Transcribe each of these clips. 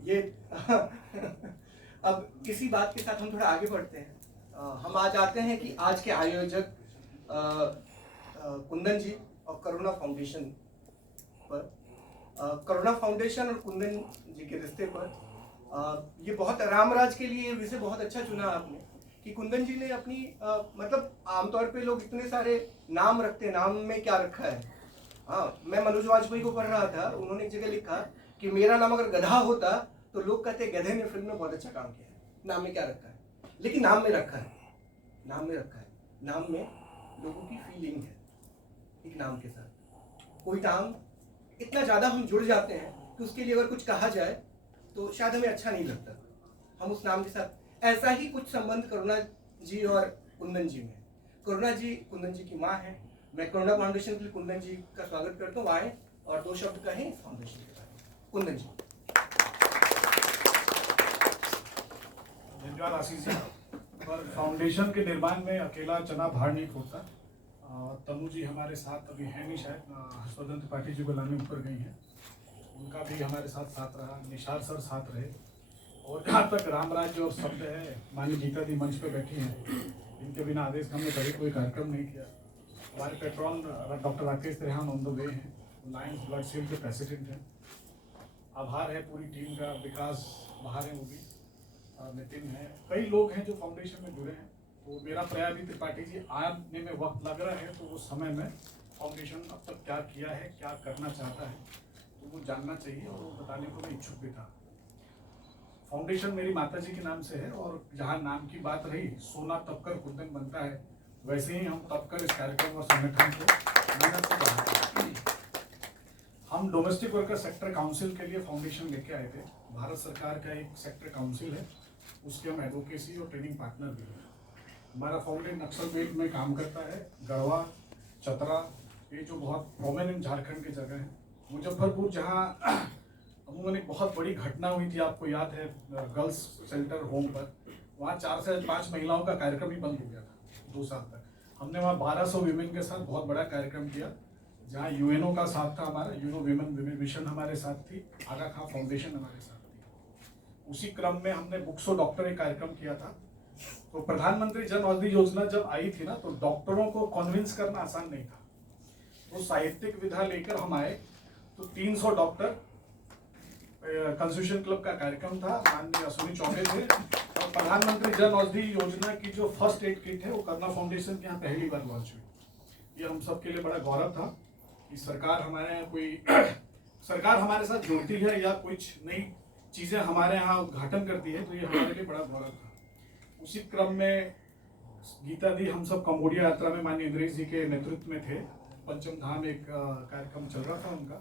ये अब इसी बात के साथ हम थोड़ा आगे बढ़ते हैं। हम आज आते हैं कि आज के आयोजक कुंदन जी और करुणा फाउंडेशन पर, करुणा फाउंडेशन और कुंदन जी के रिश्ते पर, ये बहुत रामराज के लिए विषय बहुत अच्छा चुना आपने कि कुंदन जी ने अपनी मतलब आमतौर पे लोग इतने सारे नाम रखते हैं, नाम में क्या रखा है। हाँ, मैं मनोज वाजपेयी को पढ़ रहा था, उन्होंने एक जगह लिखा कि मेरा नाम अगर गधा होता तो लोग कहते गधे ने फिल्म में बहुत अच्छा काम किया है, नाम में क्या रखा है। लेकिन नाम में रखा है, नाम में रखा है, नाम में लोगों की फीलिंग है। एक नाम के साथ कोई नाम इतना ज़्यादा हम जुड़ जाते हैं कि उसके लिए अगर कुछ कहा जाए तो शायद हमें अच्छा नहीं लगता, हम उस नाम के साथ। ऐसा ही कुछ संबंध करुणा जी और कुंदन जी में। करुणा जी कुंदन जी की माँ है। मैं करुणा फाउंडेशन के लिए कुंदन जी का स्वागत करता हूँ, आए और दो शब्द कहें इस फाउंडेशन के बारे में। कुंदन जी। धन्यवाद आशीष जी। पर फाउंडेशन के निर्माण में अकेला चना भार नहीं फोड़ता। तनु जी हमारे साथ अभी है नहीं, शायद हर्षवर्धन त्रिपाठी जी को लाने ऊपर गई हैं, उनका भी हमारे साथ साथ रहा, निशार सर साथ रहे। और जहाँ तक रामराज्य और शब्द है, माननीय गीता दी मंच पे बैठी हैं, इनके बिना आदेश हमने कभी कोई कार्यक्रम नहीं किया। हमारे patron doctor Rakesh Trehan on the way हैं, लायंस ब्लड सेल के प्रेसिडेंट हैं। आभार है पूरी टीम का, विकास बाहर है, वो भी नितिन है, कई लोग हैं जो फाउंडेशन में जुड़े हैं। तो मेरा प्रयास भी त्रिपाठी जी आने में वक्त लग रहा है, तो उस समय में फाउंडेशन अब तक क्या किया है, क्या करना चाहता है, तो वो जानना चाहिए और वो बताने को मैं इच्छुक भी था। फाउंडेशन मेरी माता जी के नाम से है, और जहाँ नाम की बात रही, सोना तपकर कुंदन बनता है, वैसे ही हम तपकर इस कार्यक्रम और संगठन को मेहनत से बढ़ाते हैं। हम डोमेस्टिक वर्कर सेक्टर काउंसिल के लिए फाउंडेशन लेके आए थे। भारत सरकार का एक सेक्टर काउंसिल है, उसके हम एडवोकेसी और ट्रेनिंग पार्टनर भी हैं। हमारा फाउंडेशन नक्सल बेल्ट में काम करता है, गढ़वा, चतरा, ये जो बहुत प्रोमिनेंट झारखंड की जगह है। मुजफ्फरपुर जहाँ अमूमन एक बहुत बड़ी घटना हुई थी, आपको याद है, गर्ल्स शेल्टर होम पर, वहाँ 4 से 5 महिलाओं का कार्यक्रम ही बंद हो गया था 2 साल तक। हमने वहाँ 1200 वीमेन के साथ बहुत बड़ा कार्यक्रम किया, जहाँ यूएनओ का साथ था, हमारा यूनो वीमेन मिशन हमारे साथ थी, आगा खां फाउंडेशन हमारे साथ थी। उसी क्रम में हमने बुक्सो डॉक्टर एक कार्यक्रम किया था। तो प्रधानमंत्री जन औषधि योजना जब आई थी ना, तो डॉक्टरों को कन्विंस करना आसान नहीं था। तो साहित्यिक विधा लेकर हम आए, तो 300 डॉक्टर, कंस्टिट्यूशन क्लब का कार्यक्रम था, माननीय अश्विनी चौबे थे, और प्रधानमंत्री जन औषधि योजना की जो फर्स्ट एड किट है वो करुणा फाउंडेशन के यहाँ पहली बार लॉन्च हुई। ये हम सबके लिए बड़ा गौरव था कि सरकार हमारे यहाँ कोई सरकार हमारे साथ जुड़ती है या कुछ नई चीज़ें हमारे यहाँ उद्घाटन करती है, तो ये हमारे लिए बड़ा गौरव था। उसी क्रम में गीता दी, हम सब कंबोडिया यात्रा में माननीय इंद्रेश जी के नेतृत्व में थे, पंचम धाम एक कार्यक्रम चल रहा था उनका।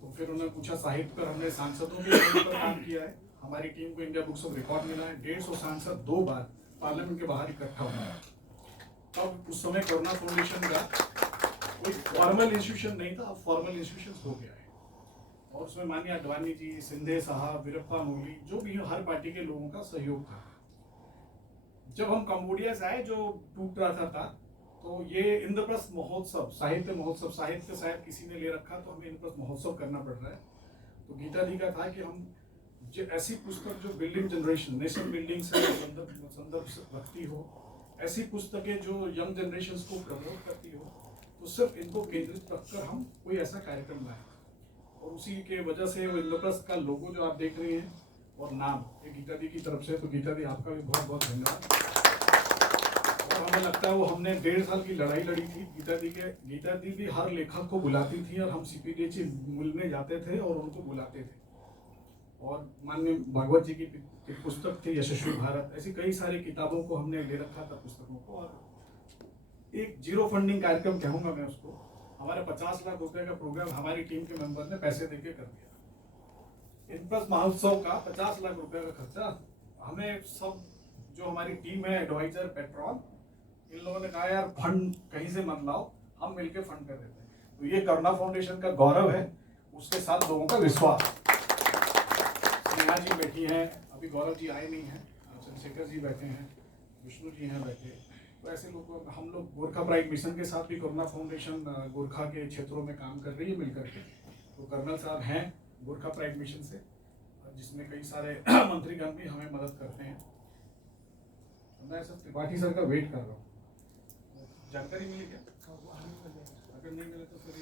तो फिर उन्होंने पूछा, साहित्य पर हमने सांसदों के पर काम किया है, हमारी टीम को इंडिया बुक्स ऑफ रिकॉर्ड मिला है, 150 सांसद 2 बार पार्लियामेंट के बाहर इकट्ठा हुआ है। तब उस समय करुणा फाउंडेशन का कोई फॉर्मल इंस्टीट्यूशन नहीं था, अब फॉर्मल इंस्टीट्यूशन हो गया है। और उसमें माननीय अडवाणी जी, सिंधे साहब, वीरप्पा मोइली, जो भी हर पार्टी के लोगों का सहयोग था। जब हम कंबोडिया से आए, जो टूट रहा था, तो ये इंद्रप्रस्थ महोत्सव, साहित्य महोत्सव, साहित्य शायद किसी ने ले रखा, तो हमें इंद्रप्रस्थ महोत्सव करना पड़ रहा है। तो गीता दी का था कि हम जो ऐसी पुस्तक जो बिल्डिंग जनरेशन, नेशन बिल्डिंग से संदर्भ रखती हो, ऐसी पुस्तकें जो यंग जनरेशन को प्रमोट करती हो, तो सिर्फ इनको केंद्रित रखकर हम कोई ऐसा कार्यक्रम लाए। और उसी के वजह से वो इंद्रप्रस्थ का लोगो जो आप देख रहे हैं और नाम, ये गीता दी की तरफ से। तो गीता दी आपका भी बहुत बहुत धन्यवाद। और हमें लगता है वो हमने 1.5 साल की लड़ाई लड़ी थी। गीता दी भी हर लेखक को बुलाती थी, और हम CPDH मिलने जाते थे और उनको बुलाते थे। और माननीय भागवत जी की पुस्तक थी यशस्वी भारत, ऐसी कई सारी किताबों को हमने ले रखा था, पुस्तकों को। और एक जीरो फंडिंग कार्यक्रम कहूँगा मैं उसको, हमारे 50 लाख रुपए का प्रोग्राम हमारी टीम के मेंबर ने पैसे देके कर दिया। इंद्रप्रस्थ महोत्सव का 50 लाख रुपए का खर्चा हमें सब, जो हमारी टीम है, एडवाइजर, पेट्रॉन, इन लोगों ने कहा यार फंड कहीं से मत लाओ, हम मिलकर फंड कर देते हैं। तो ये करुणा फाउंडेशन का गौरव है, उसके साथ लोगों का विश्वास। नेहा जी बैठी हैं, अभी गौरव जी आए नहीं हैं, चंद्रशेखर जी बैठे हैं, विष्णु जी हैं बैठे। तो ऐसे लोग, हम लोग गोरखा प्राइड मिशन के साथ भी करुणा फाउंडेशन गोरखा के क्षेत्रों में काम कर रही है मिलकर के। तो कर्नल साहब हैं गोरखा प्राइड मिशन से, जिसमें कई सारे मंत्रीगण भी हमें मदद करते हैं। मैं सब त्रिपाठी सर का वेट कर रहा हूँ। जानकारी मिली क्या? अगर नहीं मिले तो फिर